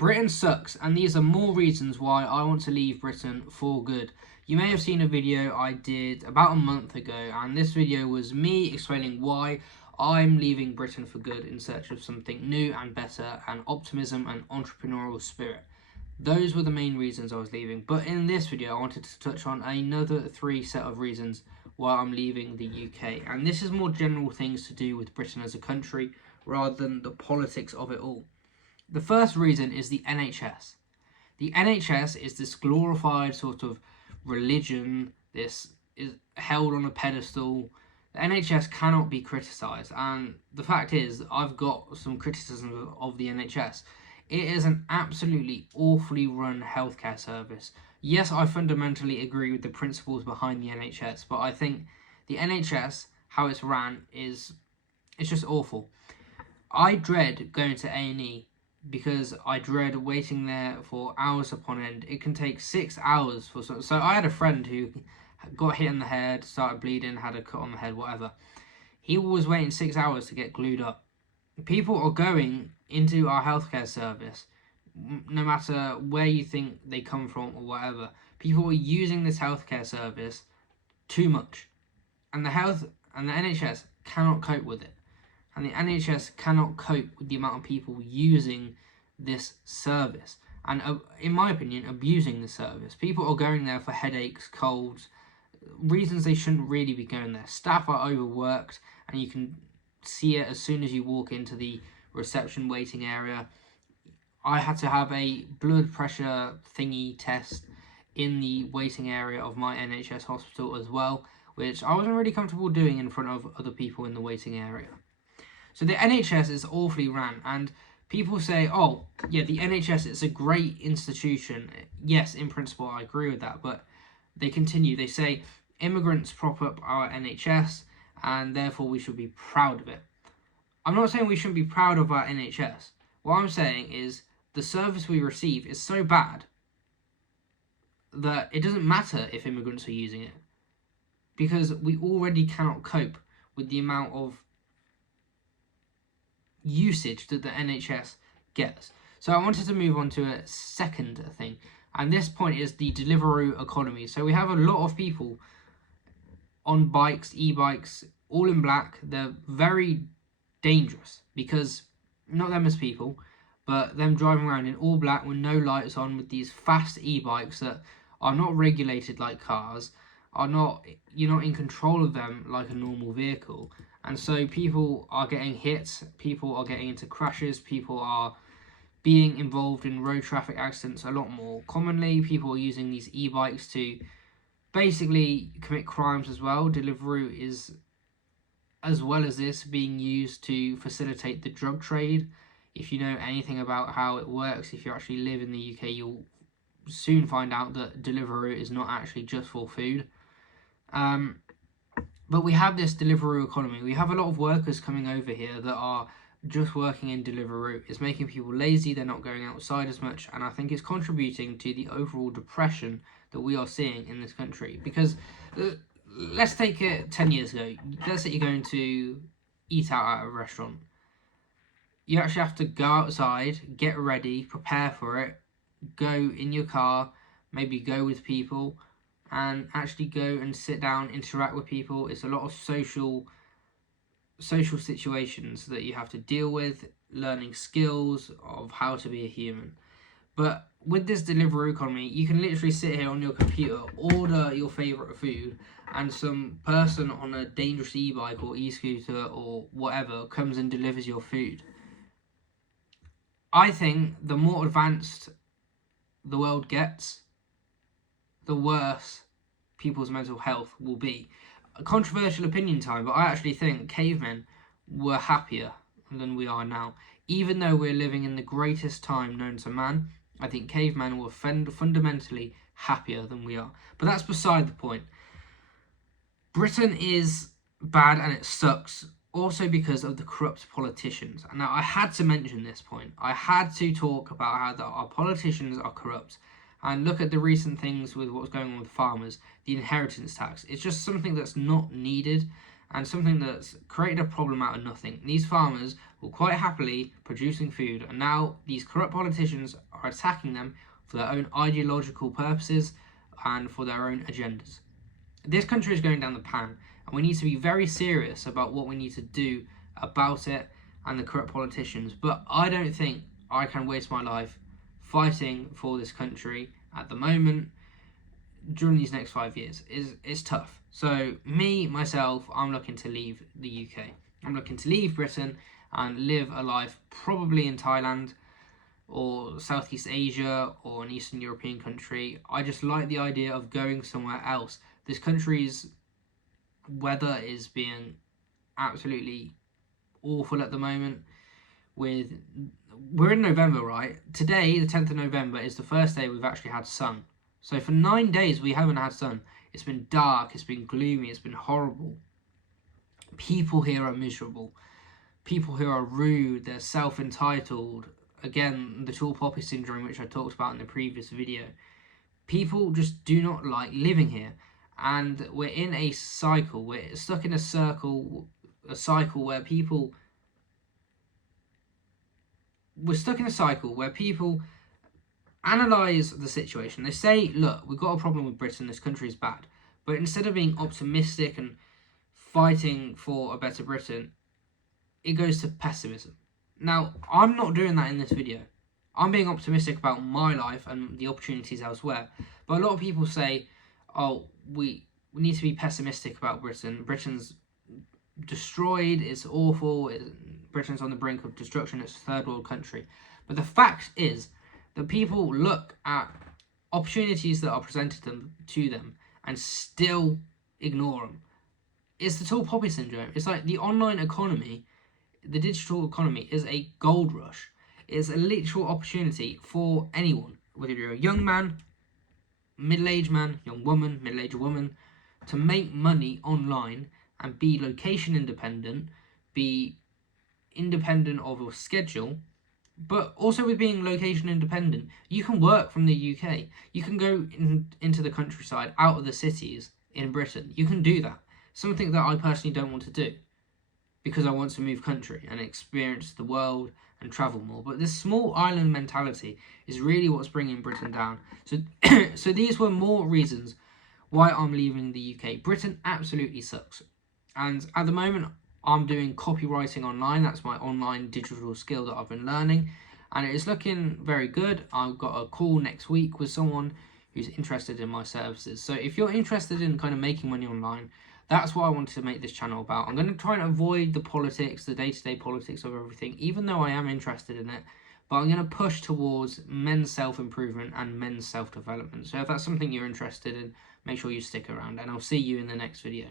Britain sucks, and these are more reasons why I want to leave Britain for good. You may have seen a video I did about a month ago, and this video was me explaining why I'm leaving Britain for good in search of something new and better, and optimism and entrepreneurial spirit. Those were the main reasons I was leaving, but in this video I wanted to touch on another 3 set of reasons why I'm leaving the UK, and this is more general things to do with Britain as a country rather than the politics of it all. The first reason is the NHS. The NHS is this glorified sort of religion, this is held on a pedestal. The NHS cannot be criticised, and the fact is, I've got some criticism of the NHS. It is an absolutely awfully run healthcare service. Yes, I fundamentally agree with the principles behind the NHS, but I think the NHS, how it's ran, it's just awful. I dread going to A&E because I dread waiting there for hours upon end. It can take 6 hours for so I had a friend who got hit in the head, started bleeding, had a cut on the head, whatever. He was waiting 6 hours to get glued up. People are going into our healthcare service, no matter where you think they come from or whatever. People are using this healthcare service too much, and the NHS cannot cope with it. And the NHS cannot cope with the amount of people using this service and, in my opinion, abusing the service. People are going there for headaches, colds, reasons they shouldn't really be going there. Staff are overworked, and you can see it as soon as you walk into the reception waiting area. I had to have a blood pressure thingy test in the waiting area of my NHS hospital as well, which I wasn't really comfortable doing in front of other people in the waiting area. So the NHS is awfully ran, and people say, oh, yeah, the NHS is a great institution. Yes, in principle, I agree with that, but they continue. They say immigrants prop up our NHS, and therefore we should be proud of it. I'm not saying we shouldn't be proud of our NHS. What I'm saying is the service we receive is so bad that it doesn't matter if immigrants are using it, because we already cannot cope with the amount of usage that the NHS gets. So I wanted to move on to a second thing, and this point is the Deliveroo economy. So we have a lot of people on bikes, e-bikes, all in black. They're very dangerous because, not them as people, but them driving around in all black with no lights on, with these fast e-bikes that are not regulated like cars, you're not in control of them like a normal vehicle. And so people are getting hit, people are getting into crashes, people are being involved in road traffic accidents a lot more commonly. People are using these e-bikes to basically commit crimes as well. Deliveroo is, as well as this, being used to facilitate the drug trade. If you know anything about how it works, if you actually live in the UK, you'll soon find out that Deliveroo is not actually just for food. But we have this Deliveroo economy. We have a lot of workers coming over here that are just working in Deliveroo. It's making people lazy, they're not going outside as much, and I think it's contributing to the overall depression that we are seeing in this country. Because let's take it 10 years ago. Let's say you're going to eat out at a restaurant. You actually have to go outside, get ready, prepare for it, go in your car, maybe go with people, and actually go and sit down, interact with people. It's a lot of social situations that you have to deal with, learning skills of how to be a human. But with this Deliveroo economy, you can literally sit here on your computer, order your favourite food, and some person on a dangerous e-bike or e-scooter or whatever comes and delivers your food. I think the more advanced the world gets, the worse people's mental health will be. A controversial opinion time, but I actually think cavemen were happier than we are now. Even though we're living in the greatest time known to man, I think cavemen were fundamentally happier than we are. But that's beside the point. Britain is bad and it sucks, also because of the corrupt politicians. And now I had to mention this point. I had to talk about how our politicians are corrupt. And look at the recent things with what's going on with farmers, the inheritance tax. It's just something that's not needed and something that's created a problem out of nothing. These farmers were quite happily producing food, and now these corrupt politicians are attacking them for their own ideological purposes and for their own agendas. This country is going down the pan, and we need to be very serious about what we need to do about it and the corrupt politicians. But I don't think I can waste my life fighting for this country at the moment during these next 5 years. It's tough. So myself, I'm looking to leave the UK. I'm looking to leave Britain and live a life probably in Thailand or Southeast Asia or an Eastern European country. I just like the idea of going somewhere else. This country's weather is being absolutely awful at the moment. We're in November, right? Today, the 10th of November, is the first day we've actually had sun. So for 9 days we haven't had sun. It's been dark, it's been gloomy, it's been horrible. People here are miserable. People here are rude, they're self-entitled. Again, the tall poppy syndrome, which I talked about in the previous video. People just do not like living here. And we're in a cycle, we're stuck in a cycle where people analyse the situation. They say, look, we've got a problem with Britain, this country is bad. But instead of being optimistic and fighting for a better Britain, it goes to pessimism. Now, I'm not doing that in this video. I'm being optimistic about my life and the opportunities elsewhere. But a lot of people say, oh, we need to be pessimistic about Britain. Britain's destroyed, it's awful, Britain's on the brink of destruction, it's a third world country. But the fact is that people look at opportunities that are presented to them and still ignore them. It's the tall poppy syndrome. It's like the online economy, the digital economy is a gold rush. It's a literal opportunity for anyone, whether you're a young man, middle-aged man, young woman, middle-aged woman, to make money online and be location independent, be independent of your schedule. But also with being location independent, you can work from the UK. You can go into the countryside, out of the cities in Britain. You can do that. Something that I personally don't want to do, because I want to move country and experience the world and travel more. But this small island mentality is really what's bringing Britain down. So these were more reasons why I'm leaving the UK. Britain absolutely sucks. And at the moment, I'm doing copywriting online. That's my online digital skill that I've been learning. And it is looking very good. I've got a call next week with someone who's interested in my services. So if you're interested in kind of making money online, that's what I wanted to make this channel about. I'm going to try and avoid the politics, the day-to-day politics of everything, even though I am interested in it. But I'm going to push towards men's self-improvement and men's self-development. So if that's something you're interested in, make sure you stick around. And I'll see you in the next video.